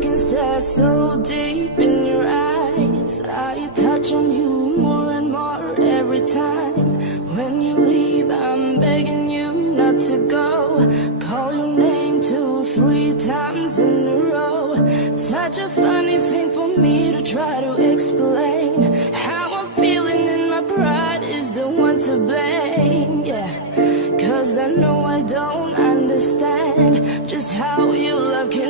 can stare so deep in your eyes. I touch on you more and more every time. When you leave, I'm begging you not to go. Call your name 2, 3 times in a row. Such a funny thing for me to try to explain. How I'm feeling and my pride is the one to blame. Yeah, 'cause I know I don't understand just how your love can